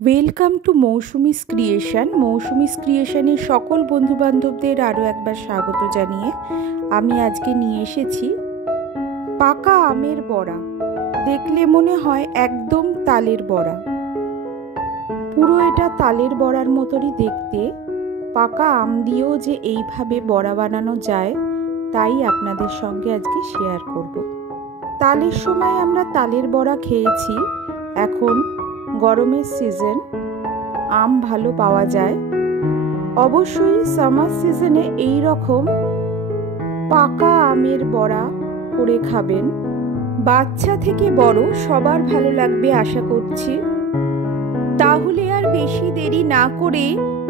Welcome to Moushumi's creation. Moushumi's ক্রিয়েশনের সকল বন্ধুবান্ধবদের আরও একবার স্বাগত জানিয়ে আমি আজকে নিয়ে এসেছি পাকা আমের বড়া। দেখলে মনে হয় একদম তালের বড়া, পুরো এটা তালের বড়ার মতোই দেখতে। পাকা আম দিয়েও যে এইভাবে বড়া বানানো যায় তাই আপনাদের সঙ্গে আজকে শেয়ার করব। তালের সময় আমরা তালের বড়া খেয়েছি, এখন গরমের সিজন, আম ভালো পাওয়া যায়। অবশ্যই সামার সিজনে এই রকম পাকা আমের বড়া করে খাবেন, বাচ্চা থেকে বড় সবার ভালো লাগবে আশা করছি। তাহলে আর বেশি দেরি না করে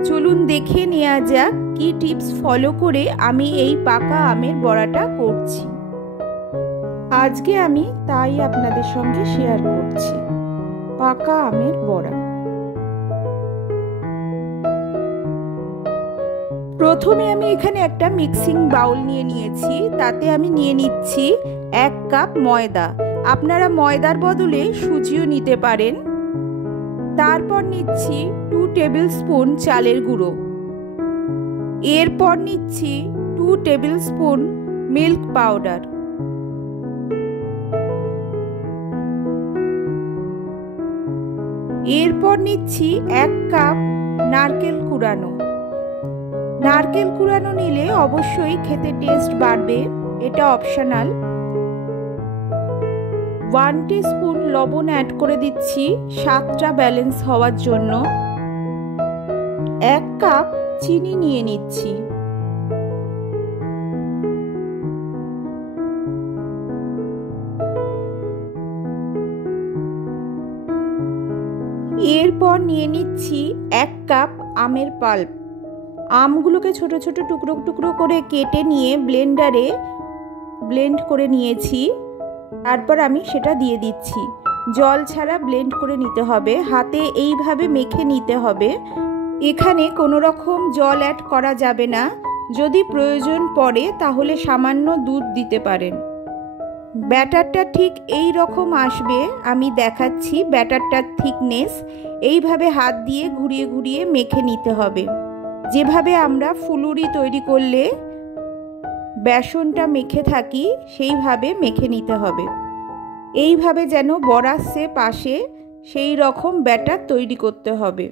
চলুন দেখে নেওয়া যাক কি টিপস ফলো করে আমি এই পাকা আমের বড়াটা করছি। আজকে আমি তাই আপনাদের সঙ্গে শেয়ার করছি পাকা আমের বড়া। প্রথমে আমি এখানে একটা মিক্সিং বাউল নিয়ে নিয়েছি, তাতে আমি নিয়ে নিচ্ছি 1 কাপ ময়দা। আপনারা ময়দার বদলে সুজিও নিতে পারেন। তারপর নিচ্ছি 2 টেবিল স্পুন চালের গুঁড়ো। এরপর নিচ্ছি 2 টেবিল স্পুন মিল্ক পাউডার। এরপর নিচ্ছি 1 কাপ নারকেল কুড়ানো। নারকেল কুড়ানো নিলে অবশ্যই খেতে টেস্ট বাড়বে, এটা অপশনাল। 1 টিস্পুন লবণ অ্যাড করে দিচ্ছি স্বাদটা ব্যালেন্স হওয়ার জন্য। 1 কাপ চিনি নিয়ে নিচ্ছি। এরপর নিয়ে নিচ্ছি 1 কাপ আমের পাল্প। আমগুলোকে ছোট ছোট টুকরো টুকরো করে কেটে নিয়ে ব্লেন্ডারে ব্লেন্ড করে নিয়েছি। তারপর আমি সেটা দিয়ে দিচ্ছি। জল ছাড়া ব্লেন্ড করে নিতে হবে, হাতে এইভাবে মেখে নিতে হবে। এখানে কোনো রকম জল অ্যাড করা যাবে না, যদি প্রয়োজন পড়ে তাহলে সামান্য দুধ দিতে পারেন। ব্যাটারটা ঠিক এই রকম আসবে, আমি দেখাচ্ছি ব্যাটারটার থিকনেস। এইভাবে হাত দিয়ে ঘুরিয়ে ঘুরিয়ে মেখে নিতে হবে, যেভাবে আমরা ফুলুরি তৈরি করলে বেসনটা মেখে থাকি সেইভাবে মেখে নিতে হবে। এইভাবে যেন বড়ার শেপ আসে সেই রকম ব্যাটার তৈরি করতে হবে,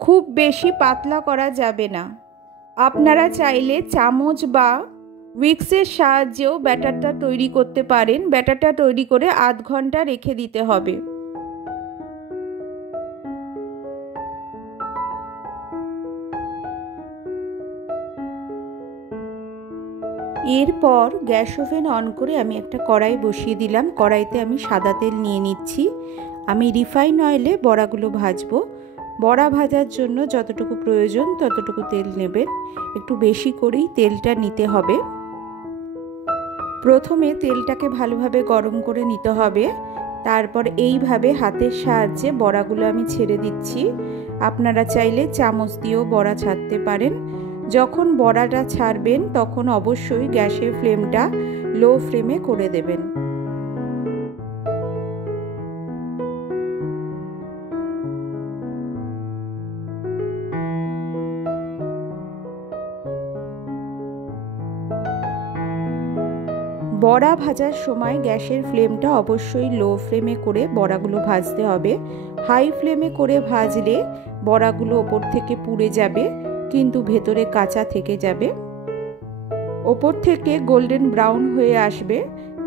খুব বেশি পাতলা করা যাবে না। আপনারা চাইলে চামচ বা উইক্সের সাহায্যেও ব্যাটারটা তৈরি করতে পারেন। ব্যাটারটা তৈরি করে আধ ঘন্টা রেখে দিতে হবে। এরপর গ্যাস ওভেন অন করে আমি একটা কড়াই বসিয়ে দিলাম। কড়াইতে আমি সাদা তেল নিয়ে নিচ্ছি। আমি রিফাইন অয়েলে বড়াগুলো ভাজবো। বড়া ভাজার জন্য যতটুকু প্রয়োজন ততটুকু তেল নেবেন, একটু বেশি করেই তেলটা নিতে হবে। প্রথমে তেলটাকে ভালোভাবে গরম করে নিতে হবে, তারপর এইভাবে হাতের সাহায্যে বড়াগুলো আমি ছেড়ে দিচ্ছি। আপনারা চাইলে চামচ দিয়েও বড়া ছাড়তে পারেন। যখন বড়াটা ছাড়বেন তখন অবশ্যই গ্যাসের ফ্লেমটা লো ফ্লেমে করে দেবেন। বড়া ভাজার সময় গ্যাসের ফ্লেমটা অবশ্যই লো ফ্লেমে করে বড়াগুলো ভাজতে হবে। হাই ফ্লেমে করে ভাজলে বড়াগুলো ওপর থেকে পুড়ে যাবে, কিন্তু ভেতরে কাঁচা থেকে যাবে। ওপর থেকে গোল্ডেন ব্রাউন হয়ে আসবে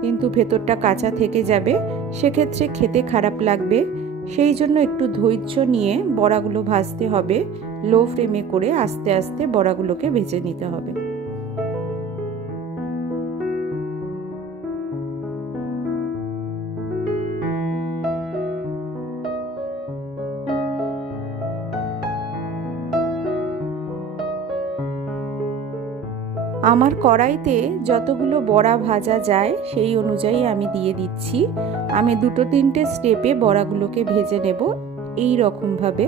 কিন্তু ভেতরটা কাঁচা থেকে যাবে, সেক্ষেত্রে খেতে খারাপ লাগবে। সেই জন্য একটু ধৈর্য নিয়ে বড়াগুলো ভাজতে হবে। লো ফ্লেমে করে আস্তে আস্তে বড়াগুলোকে ভেজে নিতে হবে। আমার কড়াইতে যতগুলো বড়া ভাজা যায় সেই অনুযায়ী আমি দিয়ে দিচ্ছি। আমি 2-3টে স্টেপে বড়াগুলোকে ভেজে নেব এই রকমভাবে।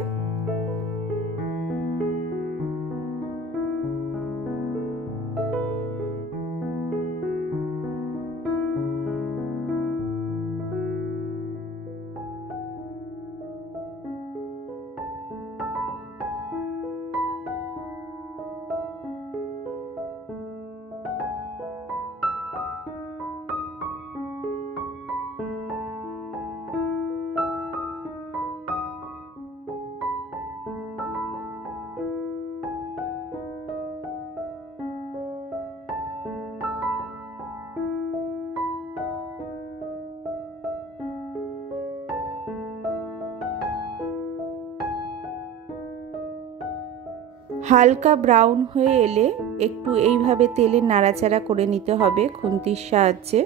হালকা ব্রাউন হয়ে এলে একটু এইভাবে তেলে নাড়াচাড়া করে নিতে হবে খুন্তির সাহায্যে।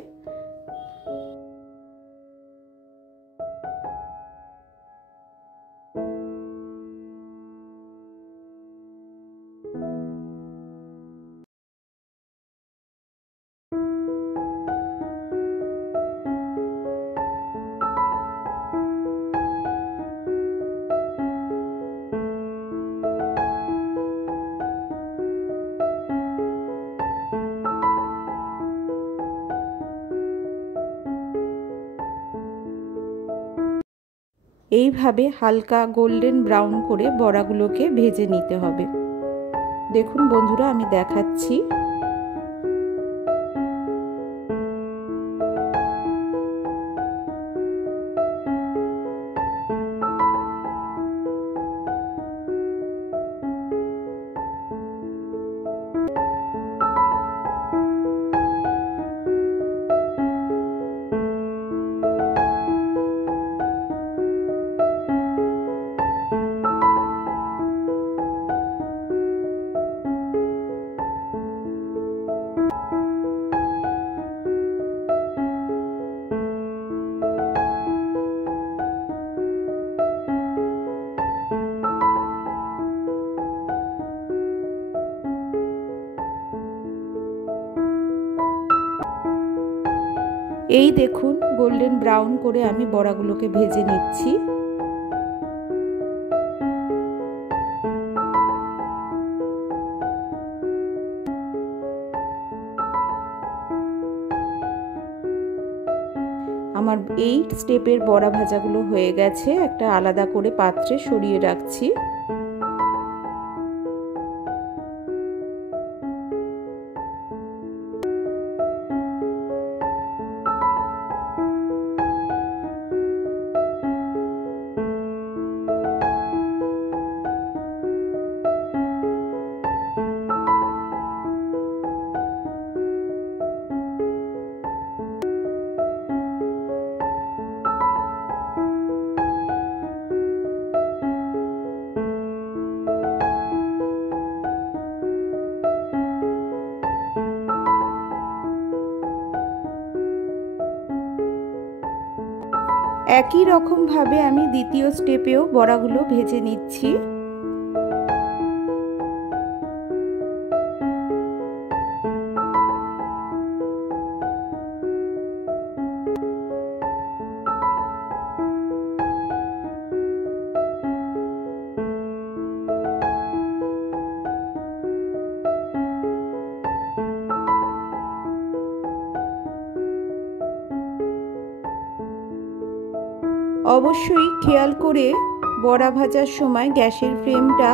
এইভাবে হালকা গোল্ডেন ব্রাউন করে বড়াগুলোকে ভেজে নিতে হবে। দেখুন বন্ধুরা, আমি দেখাচ্ছি। এই দেখুন গোল্ডেন ব্রাউন করে আমি বড়াগুলোকে ভেজে নিচ্ছি। আমার এই স্টেপের বড়া ভাজাগুলো হয়ে গেছে। একটা আলাদা করে পাত্রে সরিয়ে রাখছি। একই রকমভাবে আমি দ্বিতীয় স্টেপেও বড়াগুলো ভেজে নিচ্ছি। অবশ্যই খেয়াল করে বড়া ভাজার সময় গ্যাসের ফ্লেমটা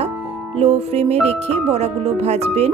লো ফ্লেমে রেখে বড়াগুলো ভাজবেন।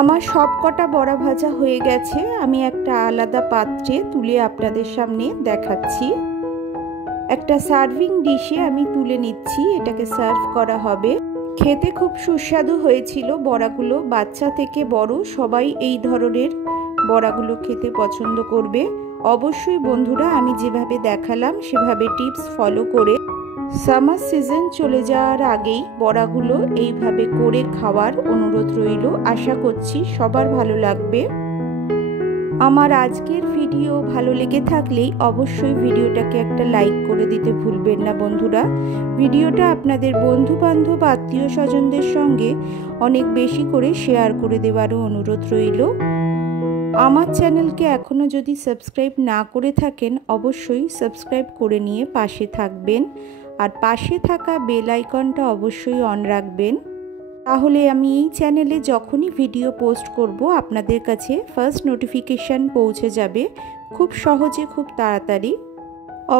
আমার সবকটা বড়া ভাজা হয়ে গেছে। আমি একটা আলাদা পাত্রে তুলে আপনাদের সামনে দেখাচ্ছি। একটা সার্ভিং ডিশে আমি তুলে নিচ্ছি, এটাকে সার্ভ করা হবে। খেতে খুব সুস্বাদু হয়েছিল বড়াগুলো। বাচ্চা থেকে বড় সবাই এই ধরনের বড়াগুলো খেতে পছন্দ করবে। অবশ্যই বন্ধুরা, আমি যেভাবে দেখালাম সেভাবে টিপস ফলো করে সামার সিজন চলে যাওয়ার আগেই বড়াগুলো এইভাবে করে খাওয়ার অনুরোধ রইল। আশা করছি সবার ভালো লাগবে। আমার আজকের ভিডিও ভালো লেগে থাকলেই অবশ্যই ভিডিওটাকে একটা লাইক করে দিতে ভুলবেন না বন্ধুরা। ভিডিওটা আপনাদের বন্ধু বান্ধব আত্মীয় স্বজনদের সঙ্গে অনেক বেশি করে শেয়ার করে দেওয়ারও অনুরোধ রইল। আমার চ্যানেলকে এখনও যদি সাবস্ক্রাইব না করে থাকেন অবশ্যই সাবস্ক্রাইব করে নিয়ে পাশে থাকবেন, আর পাশে থাকা বেল আইকনটা অবশ্যই অন রাখবেন। তাহলে আমি এই চ্যানেলে যখনই ভিডিও পোস্ট করব আপনাদের কাছে ফার্স্ট নোটিফিকেশান পৌঁছে যাবে খুব সহজে, খুব তাড়াতাড়ি।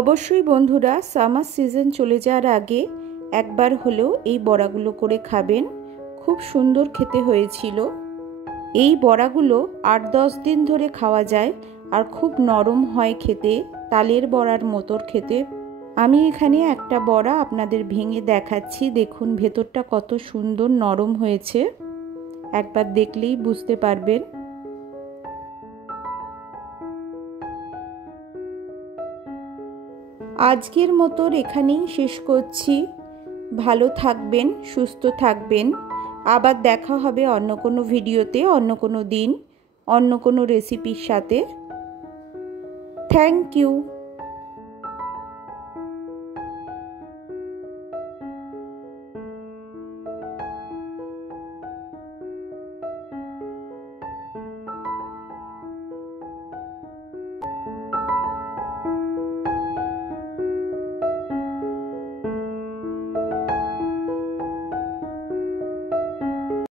অবশ্যই বন্ধুরা, সামার সিজন চলে যাওয়ার আগে একবার হলেও এই বড়াগুলো করে খাবেন। খুব সুন্দর খেতে হয়েছিল। এই বড়াগুলো 8-10 দিন ধরে খাওয়া যায় আর খুব নরম হয় খেতে, তালের বড়ার মতো খেতে। আমি এখানে একটা বড়া আপনাদের ভেঙে দেখাচ্ছি। দেখুন ভেতরটা কত সুন্দর নরম হয়েছে, একবার দেখলেই বুঝতে পারবেন। আজকের মতো এখানেই শেষ করছি। ভালো থাকবেন, সুস্থ থাকবেন। আবার দেখা হবে অন্য কোনো ভিডিওতে, অন্য কোনো দিন, অন্য কোনো রেসিপির সাথে। Thank you.